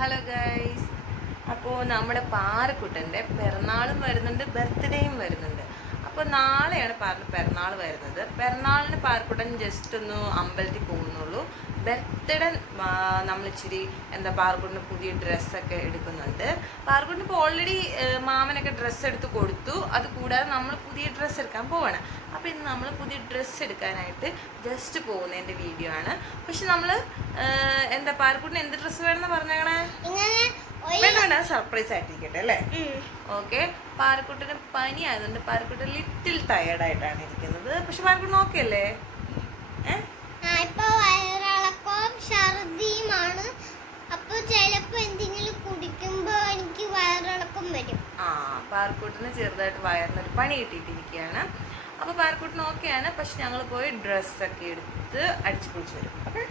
Hello guys, അപ്പോൾ നമ്മുടെ പാറക്കുട്ടൻ്റെ പിറന്നാളും വരുന്നുണ്ട്, ബർത്ത്ഡേയും വരുന്നുണ്ട്. അപ്പോൾ നാളെയാണ് പിറന്നാൾ വരുന്നത്. പിറന്നാളിന് പാറക്കുട്ടൻ ജസ്റ്റ് ഒന്ന് അമ്പലത്തിൽ പോകുന്നുള്ളൂ. ബർത്ത്ഡേ നമ്മൾ ഇച്ചിരി പാറക്കുട്ടിന് പുതിയ ഡ്രസ്സൊക്കെ എടുക്കുന്നുണ്ട്. പാറക്കുട്ടിന് ഇപ്പോൾ ഓൾറെഡി മാമനൊക്കെ ഡ്രസ്സ് എടുത്ത് കൊടുത്തു. അത് കൂടാതെ നമ്മൾ പുതിയ ഡ്രസ്സ് എടുക്കാൻ പോവാണ്. അപ്പോൾ ഇന്ന് നമ്മൾ പുതിയ ഡ്രസ്സ് എടുക്കാനായിട്ട് ജസ്റ്റ് പോകുന്നതിൻ്റെ വീഡിയോ ആണ്. പക്ഷെ നമ്മൾ പാറക്കുട്ടിന് എന്ത് ഡ്രസ്സ് വേണമെന്ന് പറഞ്ഞേക്കണേ? വേണ്ട, സർപ്രൈസ് ആയിട്ടിരിക്കട്ടെ അല്ലേ? ഓക്കെ. പാറക്കുട്ടിന് പനി ആയതുകൊണ്ട് പാറക്കുട്ടി ലിറ്റിൽ ടയേർഡായിട്ടാണ് ഇരിക്കുന്നത്. പക്ഷെ പാറക്കുട്ടി നോക്കിയല്ലേ? ഛർദിയുമാണ്. അപ്പൊ ചിലപ്പോ എന്തെങ്കിലും കുടിക്കുമ്പോ എനിക്ക് വയറിളക്കം വരും. പാറക്കുട്ടിന് ചെറുതായിട്ട് വയറിനൊരു പണി കിട്ടിയിട്ടിരിക്കുകയാണ്. അപ്പോൾ പാറക്കുട്ടിന് ഓക്കെയാണ്. പക്ഷെ ഞങ്ങൾ പോയി ഡ്രസ്സൊക്കെ എടുത്ത് അടിച്ചു പൊളിച്ച് വരും. ഓക്കെ.